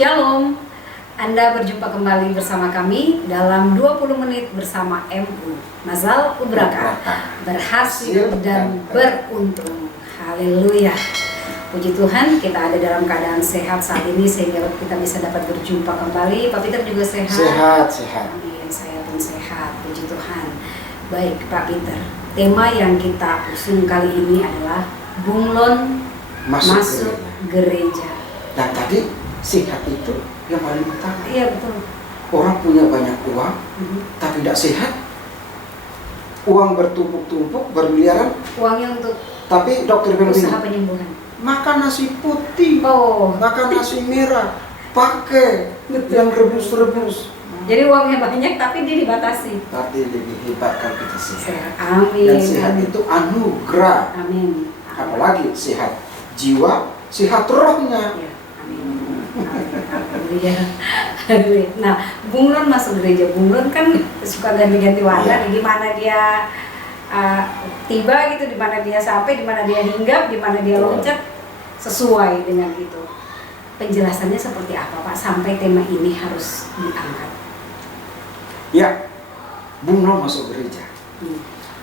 Shalom, Anda berjumpa kembali bersama kami dalam 20 menit bersama MU Mazal Ubraka, berhasil dan beruntung. Haleluya. Puji Tuhan, kita ada dalam keadaan sehat saat ini sehingga kita bisa dapat berjumpa kembali. Pak Peter juga sehat? Sehat. Amin, saya pun sehat. Puji Tuhan. Baik Pak Peter, tema yang kita usung kali ini adalah bunglon masuk gereja. Dan tadi sehat itu yang paling utama. Iya betul. Orang punya banyak uang, tapi tidak sehat. Uang bertumpuk-tumpuk, bermiliaran. Uangnya untuk Tapi dokter bilang usaha penyembuhan. makan nasi putih, makan nasi merah, pakai yang rebus-rebus. Jadi uangnya banyak tapi dia dibatasi. Tapi lebih hebat kalau kita sehat. Amin. Dan sehat itu anugerah. Amin. Apalagi sehat jiwa, sehat rohnya. Ya, amin. Haleluya. Nah, bunglon masuk gereja. Bunglon kan suka ganti-ganti warna. Di mana dia tiba gitu, di mana dia sampai, di mana dia hinggap, di mana dia loncat, sesuai dengan itu. Penjelasannya seperti apa Pak sampai tema ini harus diangkat? Ya, bunglon masuk gereja.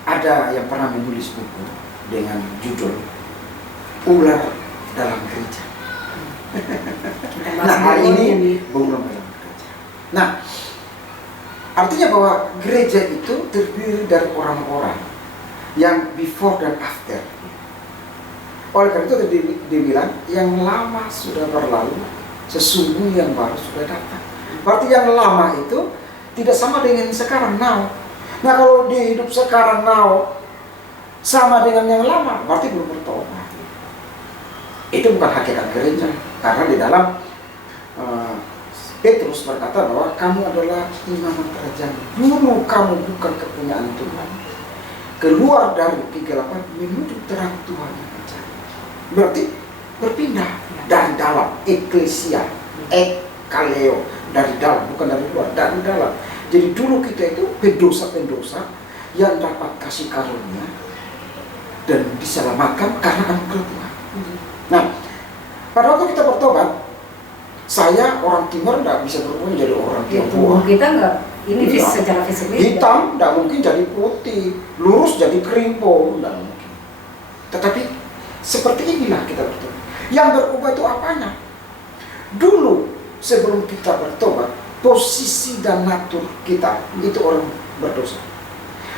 Ada yang pernah menulis buku dengan judul Ular dalam Gereja. Nah, hari ini bunglon dalam gereja. Nah, artinya bahwa gereja itu terdiri dari orang-orang yang before dan after. Oleh karena itu dibilang yang lama sudah berlalu, sesungguhnya yang baru sudah datang. Berarti yang lama itu tidak sama dengan sekarang, now. Nah, kalau di hidup sekarang, now, sama dengan yang lama, berarti belum bertobat. Itu bukan hakikat gereja. Karena di dalam Petrus berkata bahwa kamu adalah imaman kerajaan. Dulu kamu bukan kepunyaan Tuhan. Keluar dari kegelapan menuju terang Tuhan yang mencari. Berarti berpindah dari dalam, eklesia, ekaleo, dari dalam, bukan dari luar, dari dalam. Jadi dulu kita itu pendosa-pendosa yang dapat kasih karunia dan diselamatkan karena anugerah Tuhan. Nah, pada waktu kita bertobat, saya orang timur tidak bisa berubah jadi orang Tionghoa. Kita enggak, ini secara fisik hitam tidak mungkin jadi putih, lurus jadi kerimpo, tidak mungkin. Tetapi seperti inilah kita bertobat. Yang berubah itu apanya? Dulu sebelum kita bertobat, posisi dan natur kita itu orang berdosa.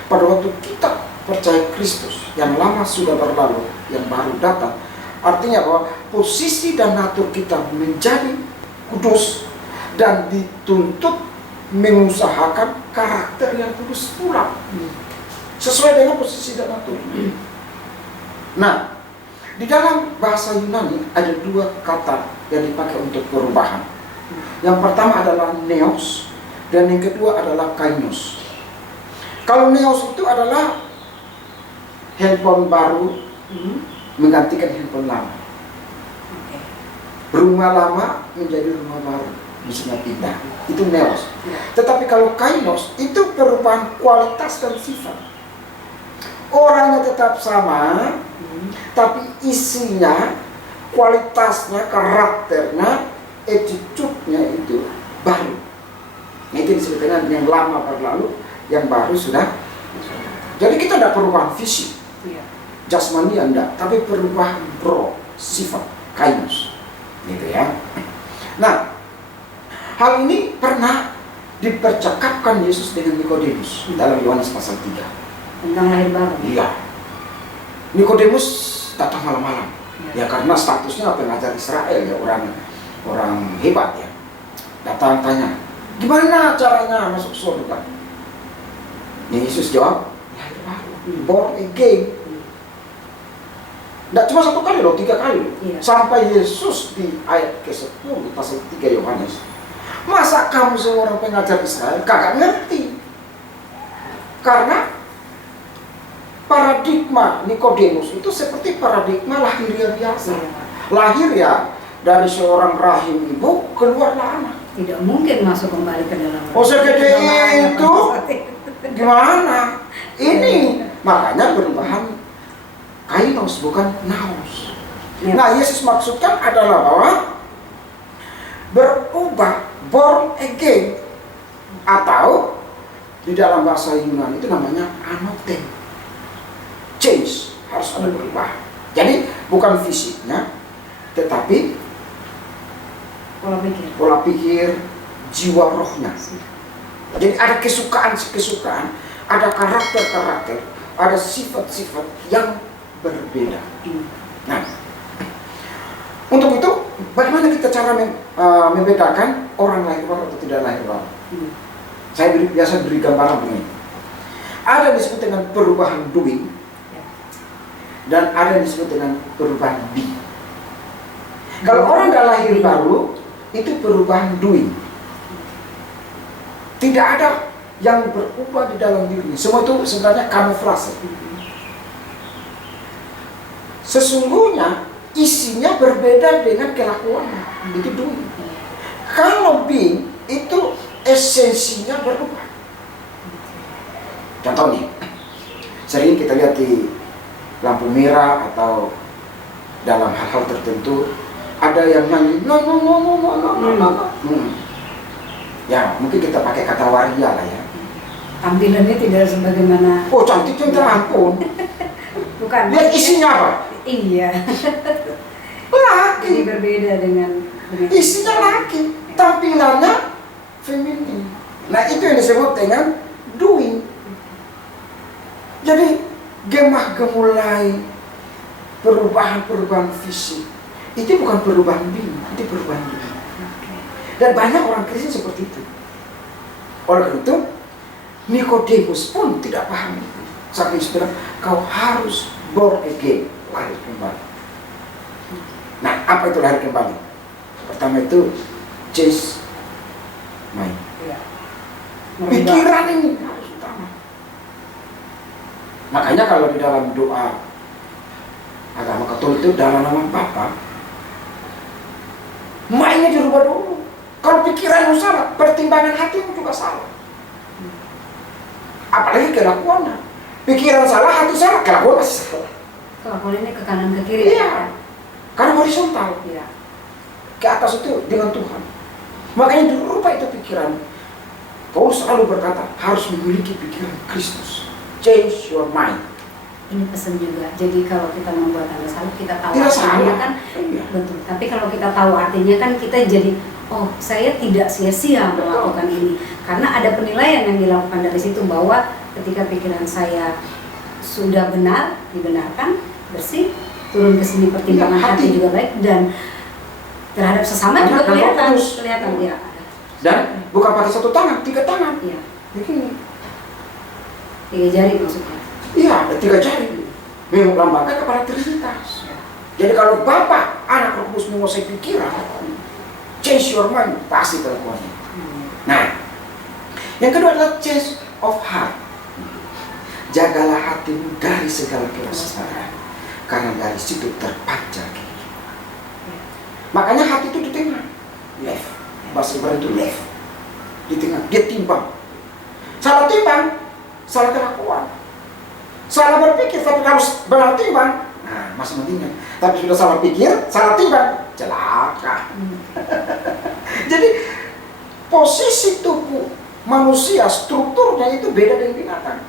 Pada waktu kita percaya Kristus, yang lama sudah berlalu, yang baru datang, artinya bahwa posisi dan natur kita menjadi kudus dan dituntut mengusahakan karakter yang kudus pula, sesuai dengan posisi dan natur. Nah, di dalam bahasa Yunani ada dua kata yang dipakai untuk perubahan. Yang pertama adalah neos dan yang kedua adalah kainos. Kalau neos itu adalah handphone baru menggantikan handphone lama. Rumah lama menjadi rumah baru, misalnya pindah. Itu neos. Tetapi kalau kainos itu perubahan kualitas dan sifat. Orangnya tetap sama, tapi isinya, kualitasnya, karakternya, attitude-nya itu baru. Nah, itu disebut dengan yang lama berlalu, yang baru sudah. Jadi kita tidak perubahan fisik, jasmani enggak, tapi perubahan roh, sifat, kainos, gitu ya. Nah, hal ini pernah dipercakapkan Yesus dengan Nikodemus dalam Yohanes pasal 3. Tentang lahir baru. Iya. Nikodemus datang malam-malam. Ya karena statusnya pengajar Israel ya, orang hebat ya. Datang tanya, gimana caranya masuk surga? Yesus jawab, lahir baru, born again. Tidak cuma satu kali loh, 3 kali. Sampai Yesus di ayat ke-10 pasal 3 Yohanes. Masa kamu seorang pengajar Israel kagak ngerti? Karena paradigma Nikodemus itu seperti paradigma lahiriah biasa. Lahir ya dari seorang rahim ibu, keluarlah anak. Tidak mungkin masuk kembali ke dalam. Oh, segede itu gimana? Ini makanya perubahan kainos bukan naos. Nah, Yesus maksudkan adalah bahwa berubah, born again, atau di dalam bahasa Yunani itu namanya anoten, change, harus ada berubah. Jadi bukan fisiknya, tetapi pola pikir, jiwa rohnya. Jadi ada kesukaan-kesukaan, ada karakter-karakter, ada sifat-sifat yang berbeda. Nah, untuk itu bagaimana kita cara membedakan orang lahir baru atau tidak lahir baru? Saya biasa beri gambaran begini. Ada yang disebut dengan perubahan doing, dan ada yang disebut dengan perubahan be. Kalau orang nggak lahir baru, itu perubahan doing. Tidak ada yang berubah di dalam dirinya. Semua itu sebenarnya kamuflase. Sesungguhnya isinya berbeda dengan kelakuannya. Itu doing. Kalau being itu esensinya berubah. Contohnya, sering kita lihat di lampu merah atau dalam hal-hal tertentu ada yang nyanyi no. Ya mungkin kita pakai kata waria lah ya. Tampilannya tidak sebagaimana. Oh cantiknya minta ampun. Bukan. Lihat isinya apa? Iya. Laki. Ini berbeda dengan isinya laki, tampilannya feminin. Nah itu yang disebut dengan doing. Jadi gemah gemulai perubahan fisik itu bukan perubahan being, itu perubahan doing. Dan banyak orang Kristen seperti itu. Oleh karena itu Nikodemus pun tidak paham itu. Sampai bilang kau harus born again, lahir kembali. Nah apa itu lahir kembali? Pertama itu change mind. Pikiran ini harus utama. Makanya kalau di dalam doa agama Katolik itu dalam nama Bapa, mindnya dirubah dulu. Kalau pikiranmu salah, pertimbangan hatimu juga salah. Apalagi kelakuannya. Pikiran salah, hati salah, kelakuan masih salah. Kelakuan ini ke kanan ke kiri. Iya. Karena horizontal. Iya. Ke atas itu dengan Tuhan. Makanya dirubah itu pikiran. Paulus selalu berkata harus memiliki pikiran Kristus. Change your mind. Ini pesan juga. Jadi kalau kita membuat tanda salib, kita tahu Tidak artinya salah. kan. Iya. Betul. Tapi kalau kita tahu artinya kan kita jadi, oh saya tidak sia-sia melakukan ini. Karena ada penilaian yang dilakukan dari situ bahwa ketika pikiran saya sudah benar, dibenarkan, bersih, turun ke sini pertimbangan Ya, hati juga baik, dan terhadap sesama Karena juga kelihatan ya. ya. Dan bukan pakai satu tangan, 3 tangan. Iya. Begini. 3 jari maksudnya. Iya, ada 3 jari. Melambangkan kepada Trinitas. Jadi kalau Bapa, Anak, Roh Kudus menguasai pikiran, change your mind, pasti kelakuannya. Nah, yang kedua adalah change of heart. Jagalah hatimu dari segala kewaspadaan, karena dari situ terpancar kehidupan. Makanya hati itu di tengah, left. Bahasa Ibrani itu left, di tengah. Dia timbang. Salah timbang, salah kelakuan. Salah berpikir, tapi harus benar timbang. Nah, masih mendingan. Tapi sudah salah pikir, salah timbang, celaka. Jadi posisi tubuh manusia, strukturnya itu beda dengan binatang.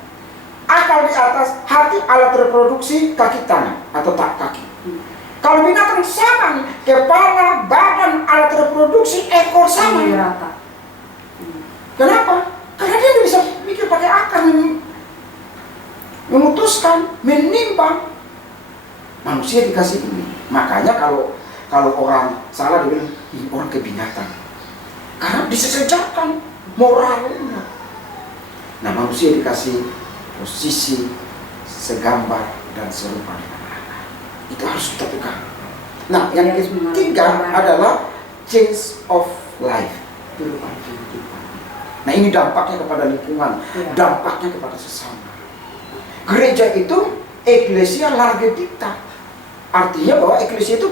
Akal di atas, hati alat reproduksi, kaki tangan atau tak kaki. Kalau binatang sama nih, kepala, badan, alat reproduksi, ekor sama. Rata. Kenapa? Karena dia bisa mikir pakai akal, memutuskan, menimbang. Manusia dikasih ini. Makanya kalau orang salah dia bilang, ini orang ke binatang. Karena disejajarkan moralnya. Nah manusia dikasih posisi segambar dan serupa dengan Allah. Itu harus kita pegang. Nah yang ketiga adalah change of life, perubahan kehidupan. Nah ini dampaknya kepada lingkungan, dampaknya kepada sesama. Gereja itu Ecclesia Large Dicta. Artinya bahwa Ecclesia itu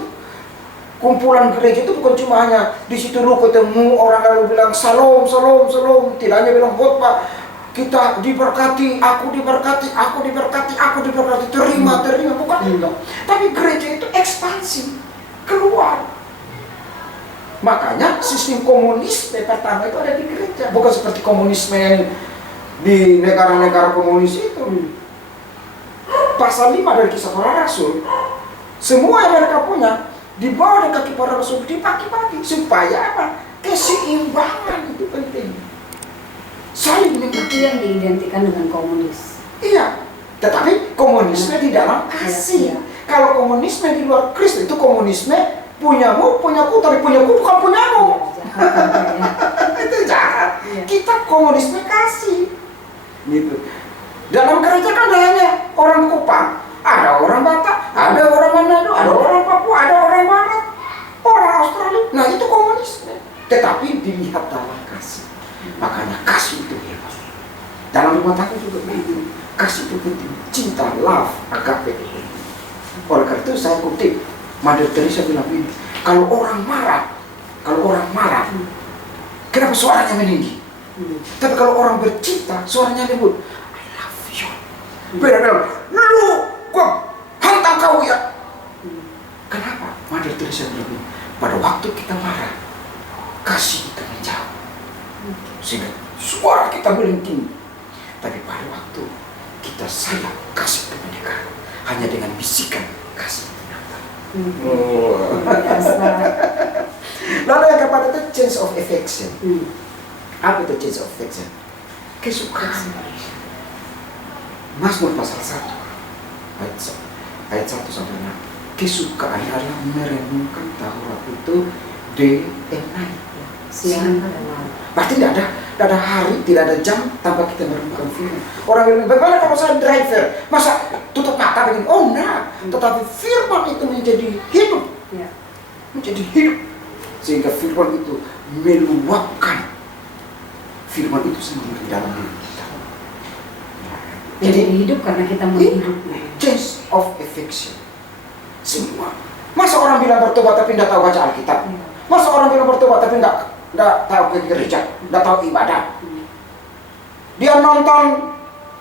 kumpulan gereja itu bukan cuma hanya di situ lu ketemu orang lalu bilang salam, salam, salam. Tidak hanya bilang khotbah, kita diberkati, aku diberkati, aku diberkati, aku diberkati, terima, terima. Bukan itu. Tapi gereja itu ekspansi, keluar. Makanya sistem komunisme pertama itu ada di gereja, bukan seperti komunisme yang di negara-negara komunis itu. Pasal 5 dari Kisah Para Rasul, semua yang mereka punya dibawa di kaki para rasul, dibagi-bagi supaya apa? Keseimbangan itu penting. Saling Itu mengerti. yang diidentikan dengan komunis. Iya, tetapi komunisme di dalam kasih. Iya. Kalau komunisme di luar Kristus itu komunisme punyamu, punyaku, tapi punyaku bukan punyamu. Itu jahat. Iya. Kita komunisme kasih. Gitu. Dalam gereja kan hanya orang Kupang, ada orang Batak, ada orang Manado, ada orang Papua, ada orang Barat, orang Australia. Nah itu komunisme. Tetapi dilihat dalam kasih. Makanya kasih itu hebat. Dalam rumah tangga juga begitu. Kasih itu penting. Cinta, love, agape itu penting. Oleh karena itu saya kutip Mother Teresa bilang ini, kalau orang marah, kenapa suaranya meninggi? Tapi kalau orang bercinta, suaranya lembut. I love you. Beda bilang, lu, gua hantam kau ya. Kenapa? Mother Teresa bilang ini, pada waktu kita marah, kasih kita menjauh, sehingga suara kita melingking. Tapi pada waktu kita sayang, kasih kita mendekat, hanya dengan bisikan kasih kita datang. Lalu yang keempat itu change of affection. Apa itu change of affection? Kesukaan. Mazmur pasal 1 ayat 1 sampai 6. Kesukaan adalah merenungkan Taurat itu day and night. Siang dan malam. Berarti tidak ada hari, tidak ada jam tanpa kita merenungkan firman. Orang bilang, bagaimana kalau saya driver? Masa tutup mata begini? Oh enggak. Tetapi firman itu menjadi hidup. Ya. Menjadi hidup. Sehingga firman itu meluapkan. Firman itu sendiri di dalam diri kita. Jadi hidup karena kita menghidupnya. Change of affection. Semua. Masa orang bilang bertobat tapi tidak tahu baca Alkitab? Masa orang bilang bertobat tapi tidak tahu ke gereja, tidak tahu ibadah? Dia nonton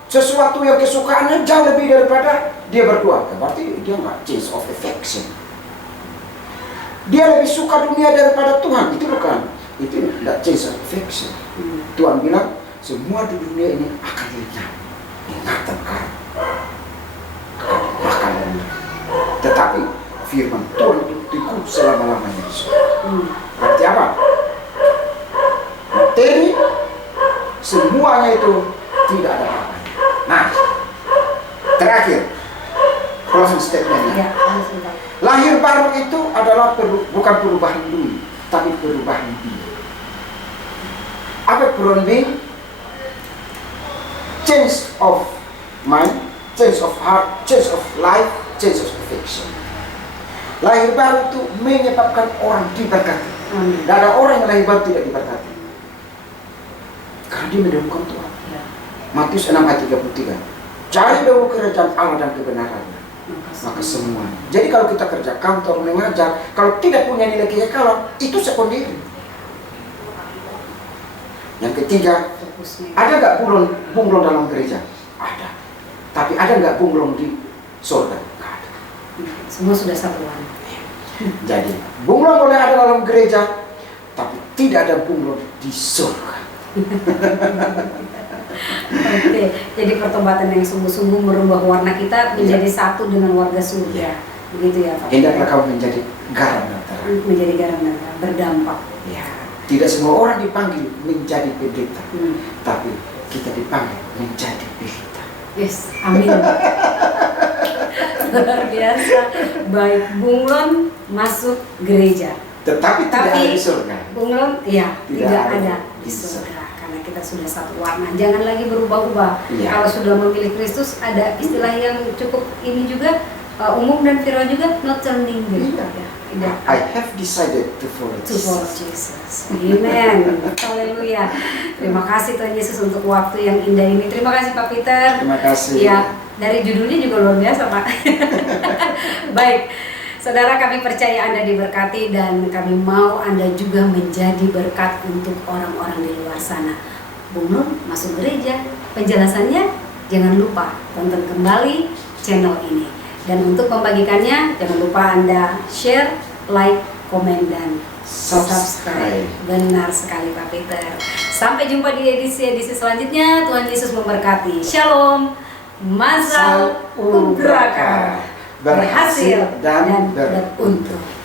sesuatu yang kesukaannya jauh lebih daripada dia berdoa. Berarti dia nggak change of affection. Dia lebih suka dunia daripada Tuhan. Itu bukan. Itu tidak change of affection. Tuhan bilang semua di dunia ini akan lenyap. Ingatan kamu akan lenyap. Tetapi firman Tuhan itu teguh selama-lamanya di surga. Berarti apa? Materi semuanya itu tidak ada apa-apanya. Nah, terakhir closing statementnya. Ya, langsung. Lahir baru itu adalah bukan perubahan dulu, tapi perubahan diri. Apa perubahan diri? Change of mind, change of heart, change of life, change of affection. Lahir baru itu menyebabkan orang diberkati. Tidak ada orang yang lahir baru tidak diberkati. Karena dia mendahulukan Tuhan. Ya. Matius 6 ayat 33. Cari dahulu kerajaan Allah dan kebenarannya, maka semua. Jadi kalau kita kerja kantor, mengajar, kalau tidak punya nilai kekekalan, itu sekunder. Yang ketiga, ada nggak bunglon dalam gereja? Ada. Tapi ada nggak bunglon di surga? Nggak ada. Semua sudah satuan. Jadi bunglon boleh ada dalam gereja, tapi tidak ada bunglon di surga. Oke, jadi pertobatan yang sungguh-sungguh merubah warna kita menjadi satu dengan warga surga. Begitu ya Pak? Hendaklah kamu menjadi garam dan terang. Menjadi garam dan terang, berdampak. Ya. Tidak semua orang dipanggil menjadi pendeta, tapi kita dipanggil menjadi pendeta. Yes, amin. Luar biasa. Baik, bunglon masuk gereja. Tetapi tidak ada di surga. Bunglon, ya, tidak ada di di surga. Karena kita sudah satu warna. Jangan lagi berubah-ubah. Iya. Kalau sudah memilih Kristus, ada istilah yang cukup ini juga umum dan viral juga, not turning back. Iya. Ya, I have decided to follow to follow Jesus. Jesus. Amen. Haleluya. Terima kasih Tuhan Yesus untuk waktu yang indah ini. Terima kasih Pak Peter. Terima kasih. Ya, dari judulnya juga luar biasa Pak. Baik, saudara, kami percaya Anda diberkati dan kami mau Anda juga menjadi berkat untuk orang-orang di luar sana. Bunglon masuk gereja. Penjelasannya jangan lupa tonton kembali channel ini. Dan untuk membagikannya, jangan lupa Anda share, like, komen, dan subscribe. Benar sekali Pak Peter. Sampai jumpa di edisi selanjutnya. Tuhan Yesus memberkati. Shalom. Mazal Ubraka. Berhasil dan beruntung.